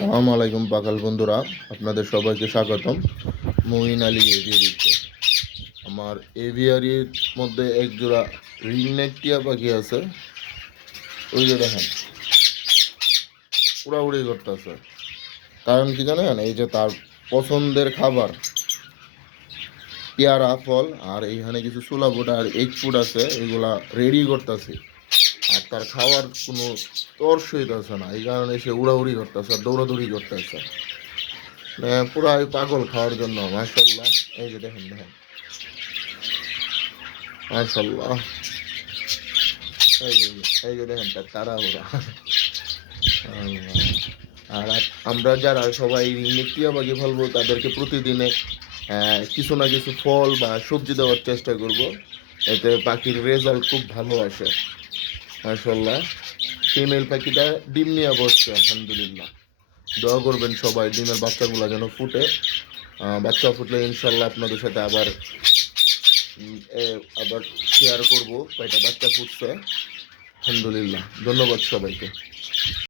সালাম আলাইকুম পাকাল বন্ধুরা, আপনাদের সবাইকে স্বাগতম মুইন আলী এভিয়ারিতে। আমার এভিয়ারির মধ্যে এক জোড়া রিংনেক টিয়া পাখি আছে। ওই যে দেখেন উড়াউড়ি করতেছে। কারণ কি জানেন, এই যে তার পছন্দের খাবার পেয়ারা ফল, আর এইখানে কিছু ছোলা বুট আর এগ ফুড আছে, এগুলা রেডি করতেছে। আর তার খাওয়ার কোনো তর্স হইতেছে না, এই কারণে সে উড়াউড়ি করতেছে, দৌড়াদৌড়ি করতেছে, পুরাই পাগল খাওয়ার জন্য। মাশাল্লাহ, এই যে দেখেন দেখেন, মাশাল্লাহ, এই যে দেখেন তার তারা ওরা। আর আমরা যারা সবাই টিয়া পাখি ফেলবো তাদেরকে প্রতিদিনে কিছু না কিছু ফল বা সবজি দেওয়ার চেষ্টা করব, এতে পাখির রেজাল্ট খুব ভালো আসে। মাশাল্লাহ, ফিমেল পাখিটা ডিম নিয়ে বসছে, আলহামদুলিল্লাহ। দোয়া করবেন সবাই ডিমের বাচ্চাগুলো যেন ফুটে। বাচ্চা ফুটলে ইনশাল্লাহ আপনাদের সাথে আবার শেয়ার করবো কয়টা বাচ্চা ফুটছে। আলহামদুলিল্লাহ, ধন্যবাদ সবাইকে।